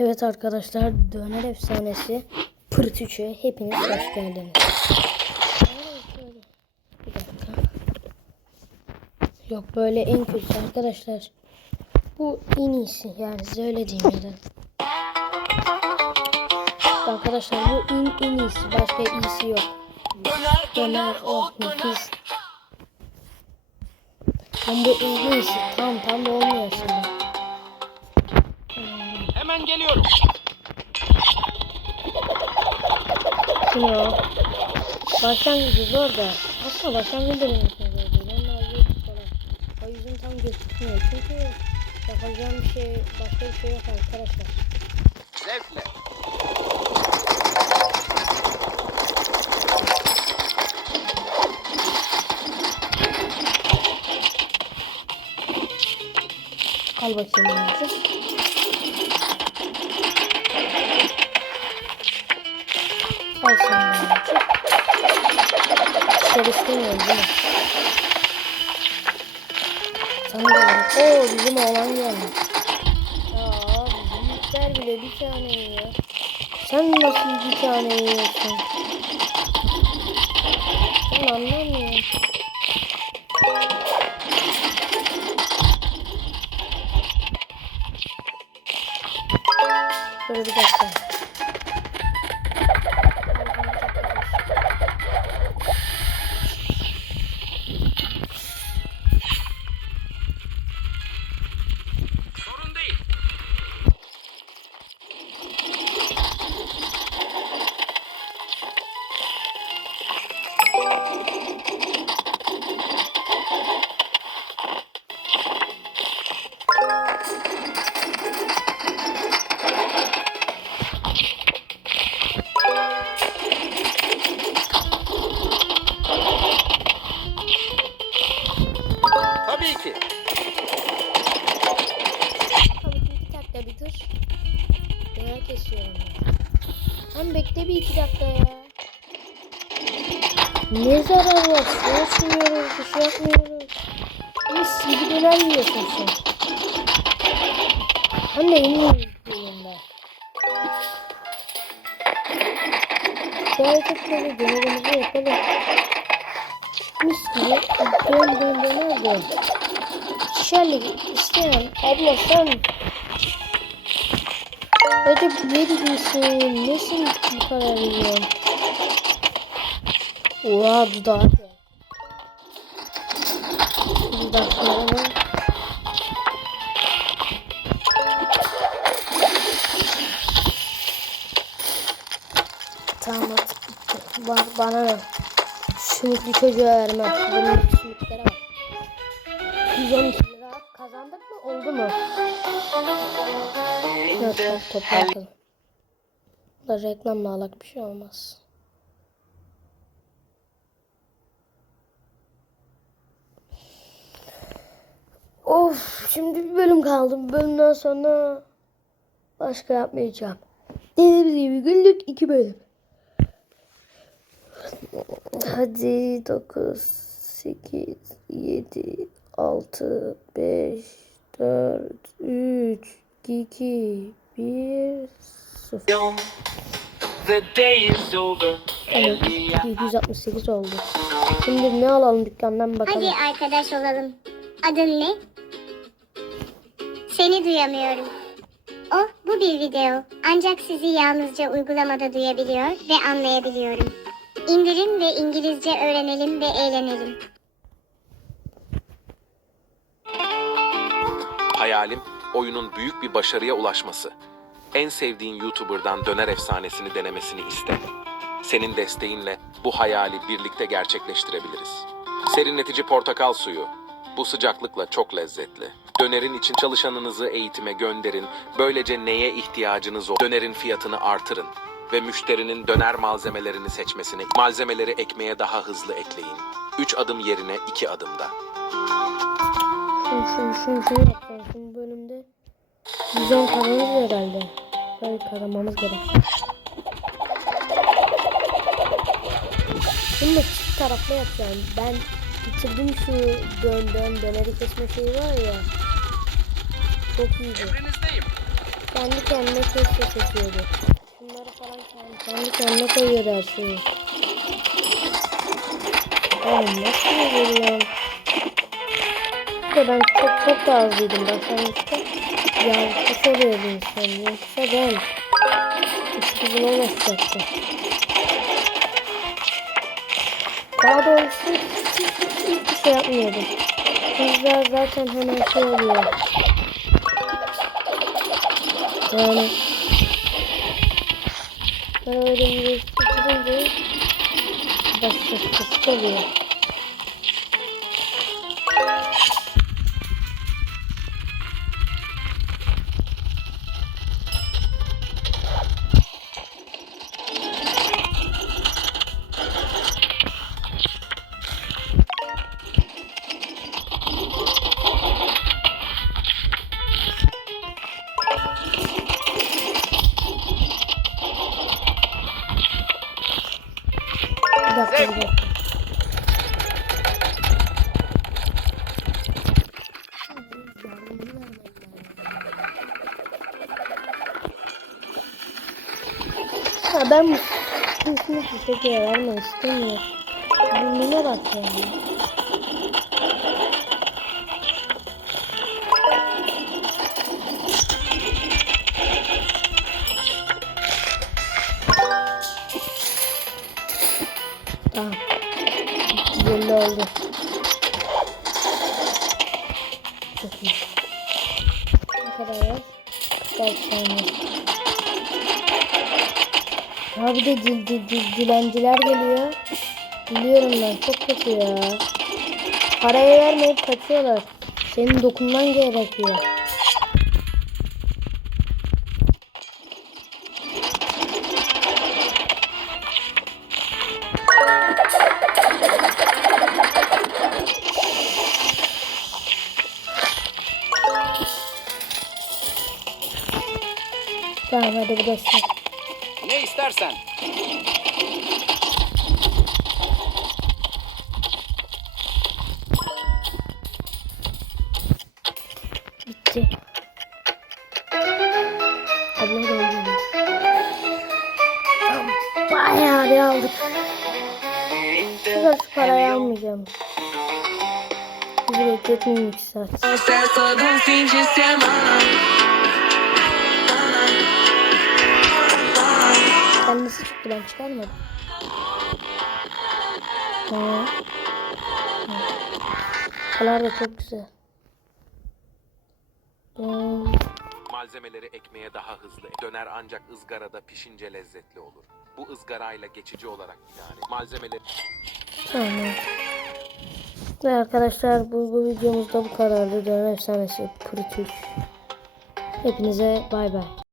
Evet arkadaşlar döner efsanesi Pırt 3'e hepiniz hoş geldiniz. Bir dakika. Yok böyle en kötüsü arkadaşlar. Bu en iyisi yani size öyle diyeyim ya da. Arkadaşlar bu en, en iyisi. Başka iyisi yok. Döner oh nefis. Ama bu en iyisi. Tam tam olmuyor şimdi. Hemen geliyorum. Şimdi o. Başlangıcı zor da. Aslında başlangıcı da benim için zor değil. Onun ağzı kolay. O yüzden tam gözükmüyor. Çünkü yapacağım bir şey, başka bir şey yok arkadaşlar. Zevkle. Al bakayım önce. Dışarı istemiyorum değil mi? Sana da ver. Oo bizim oğlan gelmiş. Aa büyükler bile bir tane yiyor. Sen nasıl bir tane yiyorsun? Ben anlamıyorum. Ne zararı var? Su açmıyoruz, bir şey yapmıyoruz. Döner yiyorsun sen. Hem de en iyi yolunda. Şu hareketleri dönerimizi yapalım. Mis gibi dön dön döner dön. İkişerlik isteyen abla sen Recep ne misin? Nesin bu kadar yiyorsun? Oha dudağı. Dudaklarına. Tamam artık bitti. Ba bana ne? Sümüklü çocuğa vermem. Bunun sümüklere bak. 112 lira kazandık mı? Oldu mu? Toplatalım. Da reklamla alak bir şey olmaz. Of şimdi bir bölüm kaldı. Bu bölümden sonra başka yapmayacağım. Dediğimiz gibi günlük iki bölüm. Hadi 9, 8, 7, 6, 5, 4, 3, 2, 1, 0. The day is over Evet, and the 768 oldu. Şimdi ne alalım dükkandan bakalım. Hadi arkadaş olalım. Adın ne? Seni duyamıyorum. Oh, bu bir video. Ancak sizi yalnızca uygulamada duyabiliyor ve anlayabiliyorum. İndirin ve İngilizce öğrenelim ve eğlenelim. Hayalim oyunun büyük bir başarıya ulaşması. En sevdiğin YouTuber'dan döner efsanesini denemesini iste. Senin desteğinle bu hayali birlikte gerçekleştirebiliriz. Serinletici portakal suyu. Bu sıcaklıkla çok lezzetli. Dönerin için çalışanınızı eğitime gönderin. Böylece neye ihtiyacınız olur? Dönerin fiyatını artırın ve müşterinin döner malzemelerini seçmesine malzemeleri ekmeğe daha hızlı ekleyin. 3 adım yerine 2 adımda. Şunu şunu şunu şunu yapacağım. Şimdi bölümde 110 paramız herhalde. Böyle karamamız gerek. Da çift taraflı yapacağım. Ben bitirdim şu dön döneri kesme şeyi var ya. Çok iyiydi. Emrinizdeyim. kendi kendine keşke seçiyordu. Şunları falan kendi, kendi kendine koyuyordu her şeyi. Oğlum nasıl? Bir de ben çok çok daha hızlıydım başlangıçta. Yani kuş oluyordu insan. Yoksa ben hiçbir zaman olmayacaktı. Daha doğrusu hiç, hiç, hiçbir şey yapmıyordum. Kızlar zaten hemen şey oluyor. Yani ben öyle bir basit basit oluyor. Ha ben sınıfını çiçeğe vermek istemiyorum. Burnuna bak yani. Tamam. Belli oldu. Çok iyi. Ne kadar var? 46 saniye. Ya bir de dil, dil, dil, dilenciler geliyor. Biliyorum ben çok kötü ya. Parayı vermeyip kaçıyorlar. Senin dokunman gerekiyor. Tamam hadi bu da. Ne istersen. Bitti. Öldü. Tamam. Bayağı bir aldık. Şu parayı almayacağım. Bizi bekletmeyeyim 2 saat. Çıktı ben çıkarmadım. Ha. Kalar da çok güzel. Hmm. Malzemeleri ekmeğe daha hızlı. Döner ancak ızgarada pişince lezzetli olur. Bu ızgarayla geçici olarak idare. Malzemeleri Tamam. Ve arkadaşlar bu, bu videomuzda bu kadardı. Dönem efsanesi Kuru Türk. Hepinize bay bay.